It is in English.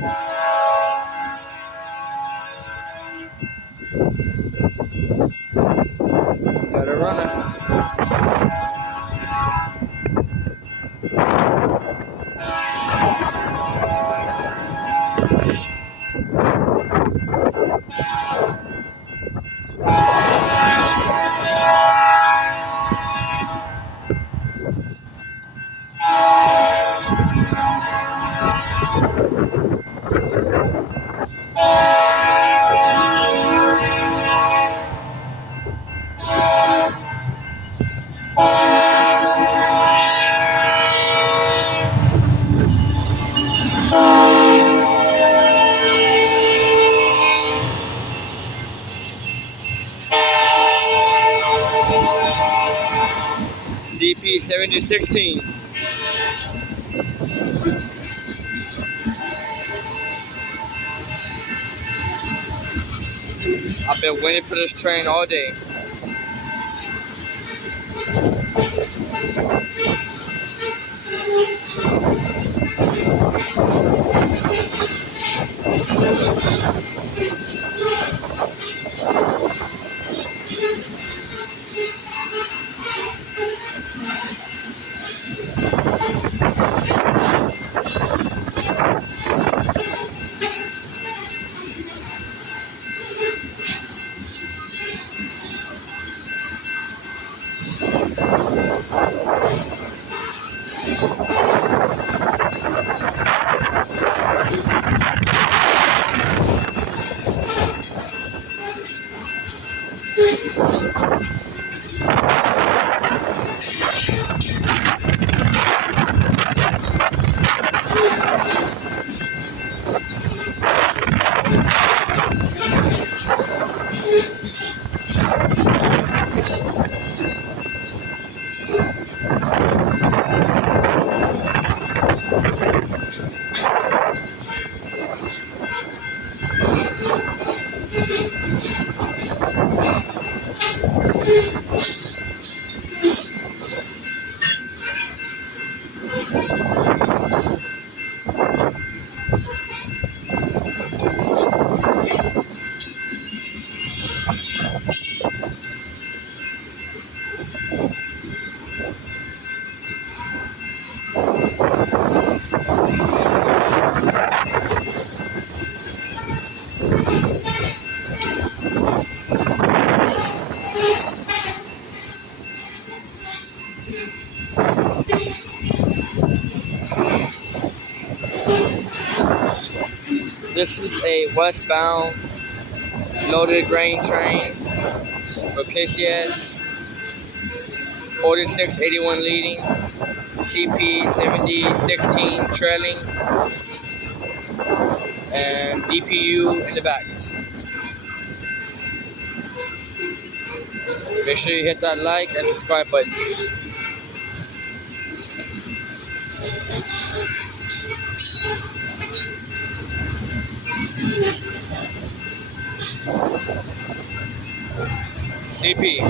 Got a runner. CP 7016. I've been waiting for this train all day. This is a westbound loaded grain train for KCS 4681 leading, CP 7016 trailing, and DPU in the back. Make sure you hit that like and subscribe button. CP.